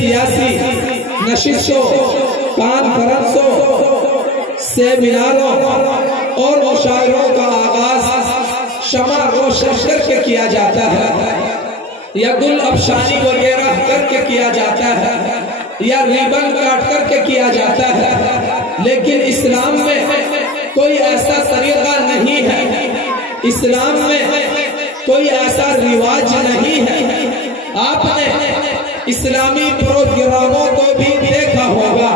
سیاسی نشستوں، کانفرنسوں، سیمیناروں اور مشاعروں کا آغاز شمع روشن کر کے کیا جاتا ہے، یا گل افشانی وغیرہ کر کے کیا جاتا ہے، یا ریبن کاٹ کر کے کیا جاتا ہے، لیکن اسلام میں کوئی ایسا طریقہ نہیں ہے، اسلام میں کوئی ایسا رواج نہیں ہے۔ آپ نے اسلامی پروگراموں کو بھی دیکھا ہوگا،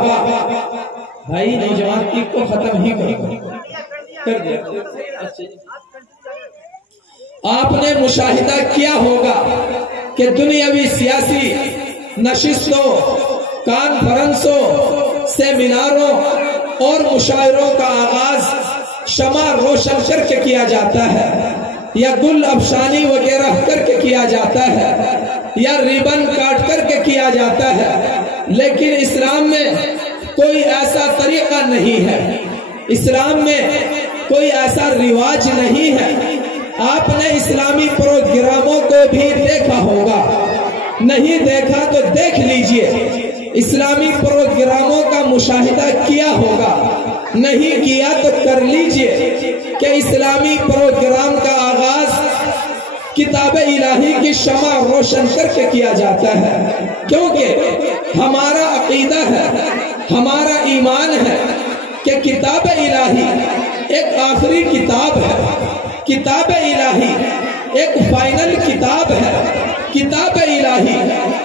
بھائی نوجوان کی کو ختم ہی کر دیا۔ آپ نے مشاہدہ کیا ہوگا کہ دنیاوی سیاسی نشستوں، کانفرنسوں، سیمیناروں اور مشاعروں کا آغاز شمع روشن کر کے کیا جاتا ہے، یا گل افشانی وغیرہ کر کے کیا جاتا ہے، یا ریبن کاٹ کر کے کیا جاتا ہے، لیکن اسلام میں کوئی ایسا طریقہ نہیں ہے، اسلام میں کوئی ایسا رواج نہیں ہے۔ آپ نے اسلامی پروگراموں کو بھی دیکھا ہوگا، نہیں دیکھا تو دیکھ لیجئے، اسلامی پروگراموں کا مشاہدہ کیا ہوگا، نہیں کیا تو کر لیجئے کہ اسلامی پروگرام کا آغاز کتاب الہی کی شمع روشن کر کے کیا جاتا ہے، کیونکہ ہمارا عقیدہ ہے، ہمارا ایمان ہے کہ کتاب الہی ایک آخری کتاب ہے، کتاب الہی ایک فائنل کتاب ہے، کتاب الہی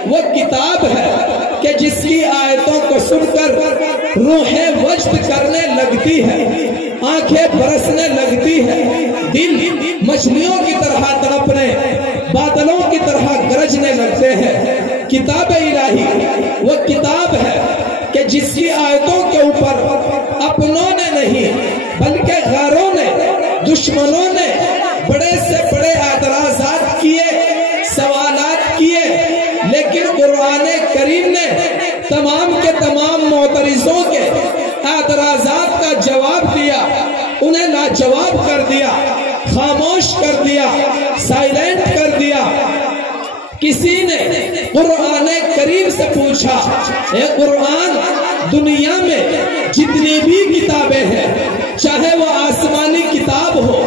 وہ کتاب ہے کہ جس کی آیتوں کو سن کر روحیں وجد کرنے لگتی ہے، آنکھیں برسنے لگتی ہے، دل مچھلیوں کی طرح تڑپنے، بادلوں کی طرح گرجنے لگتے ہیں۔ کتاب الہی وہ کتاب ہے کہ جس کی آیتوں کے اوپر اپنوں نے نہیں بلکہ غیروں نے، دشمنوں نے بڑے سے بڑے اعتراضات کیے، سوالات کیے، لیکن قرآن کریم نے تمام کے تمام معترضوں کے اعتراضات کا جواب دیا، انہیں لاجواب کر دیا، خاموش کر دیا، سائلنٹ کر دیا۔ کسی نے قرآن کریم سے پوچھا، اے قرآن، دنیا میں جتنی بھی کتابیں ہیں، چاہے وہ آسمانی کتاب ہو،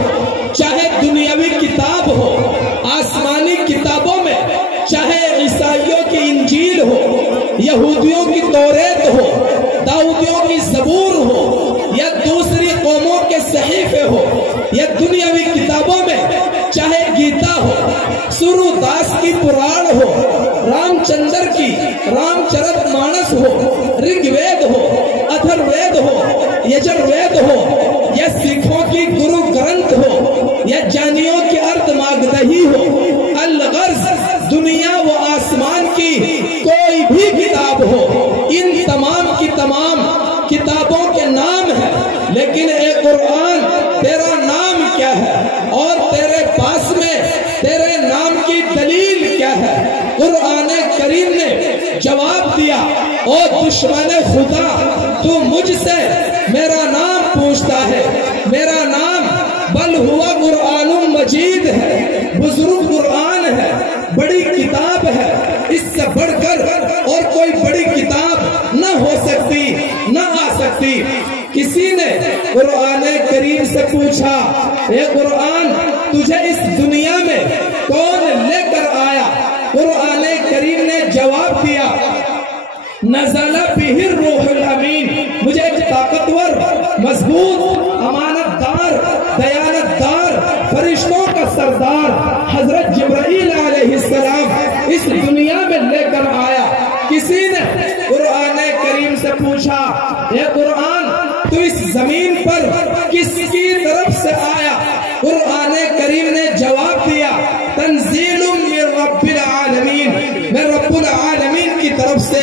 چاہے دنیاوی کتاب ہو، آسمانی کتابوں میں چاہے عیسائیوں کی انجیل ہو، یہودیوں کی توریت ہو، داؤدیوں کی زبور ہو، یا دوسری قوموں کے صحیفے ہو، یا دنیاوی کتابوں میں چاہے گیتا ہو، سورو داس کی پراڑ ہو، رام چندر کی رام چرت مانس ہو، رگ وید ہو، اتھر وید ہو، یجر وید ہو، یا سکھوں کی گرو گرنتھ ہو، یا جانیوں کی ارد ماگدہی ہو، الغرض دنیا و آسمان کی کوئی بھی کتاب ہو، ان تمام کی تمام کتابوں کے نام ہیں، لیکن اے قرآن تیرا نام کیا ہے اور تیرے پاس میں تیرے نام کی دلیل کیا ہے؟ قرآن کریم نے جواب دیا، او دشمن خدا، تو مجھ سے میرا نام پوچھتا ہے، میرا نام بل ہوا قرآن مجید ہے، بزرگ قرآن ہے، بڑی کتاب ہے، اس سے بڑھ کر اور کوئی بڑی کتاب نہ ہو سکتی، نہ آ سکتی۔ کسی نے قرآن کریم سے پوچھا، اے قرآن، تجھے اس دنیا میں کون لے کر آیا؟ قرآن کریم نے جواب دیا، نزل بہ الروح الامین، مجھے ایک طاقتور، مضبوط، امانت دار، دیانت دار، فرشتوں کا سردار حضرت جبرائیل علیہ السلام اس دنیا میں لے کر آیا۔ کسی نے قرآن کریم سے پوچھا، اے قرآن، تو اس زمین پر کس کی طرف سے آیا؟ قرآن کریم نے جواب دیا، تنزیل من رب العالمین، میں رب العالمین کی طرف سے،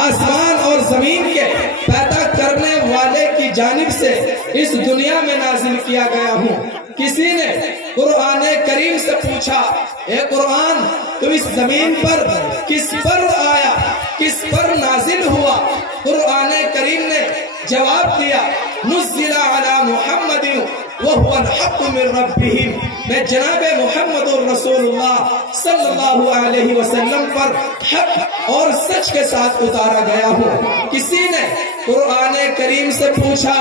آسمان اور زمین کے پیدا کرنے والے کی جانب سے اس دنیا میں نازل کیا گیا ہوں۔ کسی نے قرآن کریم سے پوچھا، اے قرآن، تو اس زمین پر کس پر آیا، کس پر نازل ہوا؟ قرآن کریم نے جواب دیا، نزل علی محمد و وَهُوَ الْحَقُّ مِنْ رَبِّهِمْ میں جناب محمد الرسول اللہ صلی اللہ علیہ وسلم پر حق اور سچ کے ساتھ اتارا گیا ہوں۔ کسی نے قرآن کریم سے پوچھا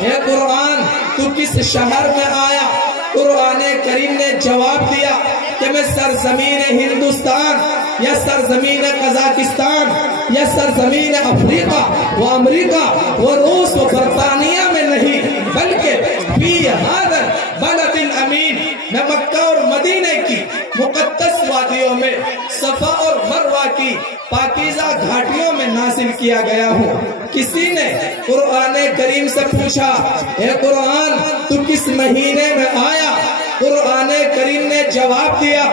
اے قرآن تو کس شہر میں آیا؟ قرآن کریم نے جواب دیا کہ میں سرزمین ہندوستان یا سرزمین قزاقستان یا سرزمین افریقہ و امریکہ و روس و برطانیہ میں نہیں بلکہ فی ھذا البلد الامین میں مکہ اور مدینے کی مقدس وادیوں میں صفا اور مروہ کی پاکیزہ گھاٹیوں میں نازل کیا گیا ہوں۔ کسی نے قرآن کریم سے پوچھا اے قرآن تو کس مہینے میں آیا؟ قرآن کریم نے جواب دیا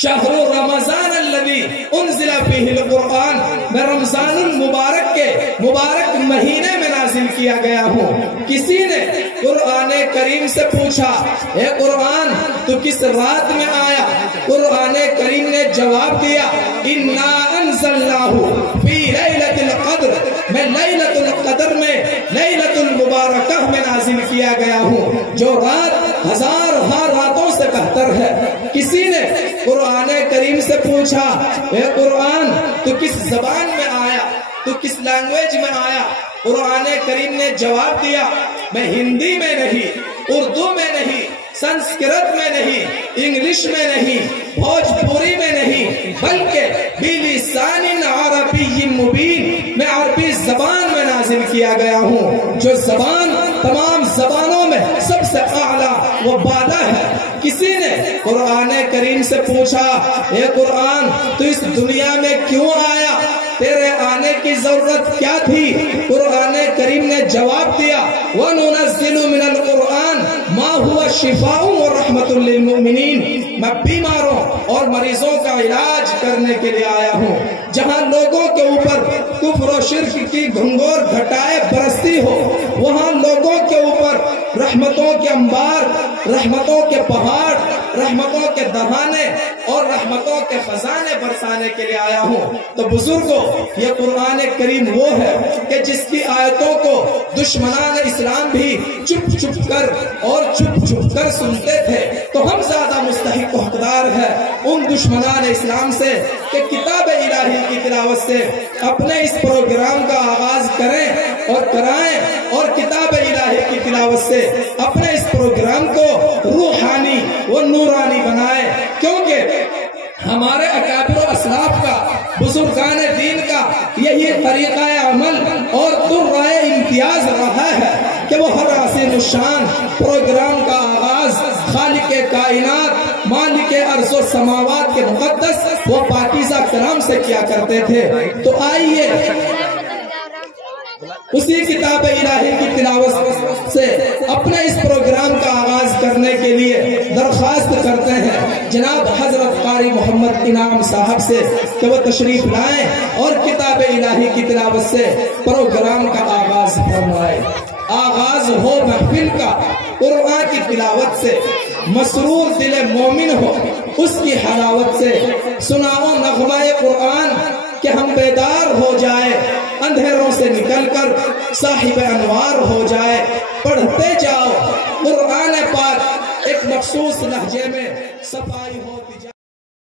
شہر رمضان الذی انزل فیہ القرآن میں رمضان المبارک کے مبارک مہینے میں نازل کیا گیا ہوں۔ کسی نے قرآن کریم سے پوچھا اے قرآن تو کس رات میں آیا؟ قرآن کریم نے جواب دیا انا انزلناہ فی لیلۃ القدر میں لیلۃ القدر میں لیلۃ المبارکہ میں نازل کیا گیا ہوں جو رات ہزار راتوں سے بہتر ہے۔ کسی نے قرآن کریم سے پوچھا اے قرآن تو کس زبان میں آیا؟ تو کس لینگویج میں آیا؟ قرآن کریم نے جواب دیا میں ہندی میں نہیں، اردو میں نہیں، سنسکرت میں نہیں، انگلش میں نہیں، بھوجپوری میں نہیں بلکہ بلسان عربی مبین میں عربی زبان میں نازل کیا گیا ہوں جو زبان تمام زبانوں میں سب سے اعلیٰ و بالا ہے۔ کسی نے قرآن کریم سے پوچھا اے قرآن تو اس دنیا میں کیوں آیا؟ تیرے آنے کی ضرورت کیا تھی؟ قرآن کریم نے جواب دیا وَنُنَزِّلُ مِنَ الْقُرْآنِ مَا هُوَ شِفَاءٌ وَرَحْمَةٌ لِّلْمُؤْمِنِينَ میں بیماروں اور مریضوں کا علاج کرنے کے لیے آیا ہوں۔ جہاں لوگوں کے اوپر کفر و شرک کی گھنگور گھٹائے برستی ہو وہاں لوگوں کے اوپر رحمتوں کے انبار، رحمتوں کے پہاڑ، رحمتوں کے دہانے اور رحمتوں کے خزانے برسانے کے لیے آیا ہوں۔ تو بزرگوں یہ قرآن کریم وہ ہے کہ جس کی آیتوں کو دشمنان اسلام بھی چپ چپ کر اور چپ چپ کر سنتے تھے تو ہم زیادہ مستحق و حقدار ہے ان دشمنان اسلام سے کہ کتاب الہی کی تلاوت سے اپنے اس پروگرام کا آغاز کریں اور کرائیں اور کتاب الہی کی تلاوت سے اپنے اس پروگرام کو روحانی و نورانی بنائیں، کیونکہ ہمارے اکابر و اسلاف کا بزرگان دین کا یہی طریقہ عمل اور درجۂ امتیاز رہا ہے کہ وہ ہر حسین الشان پروگرام کا آغاز خالق کائنات مالک ارض و سماوات کے مقدس و پاکیزہ کلام سے کیا کرتے تھے۔ تو آئیے اسی کتاب الہی کی تلاوت سے اپنے اس پروگرام کا آغاز کرنے کے لیے درخواست کرتے ہیں جناب حضرت قاری محمد انعام صاحب سے کہ وہ تشریف لائیں اور کتاب الہی کی تلاوت سے پروگرام کا آغاز فرمائیں۔ آغاز ہو محفل کا قرآن کی تلاوت سے، مسرور دل مومن ہو اس کی حلاوت سے، سناؤ نغمہ قرآن کہ ہم بیدار ہو جائے، اندھیروں سے نکل کر صاحب انوار ہو جائے۔ پڑھتے جاؤ قرآن پاک ایک مخصوص لہجے میں صفائی ہو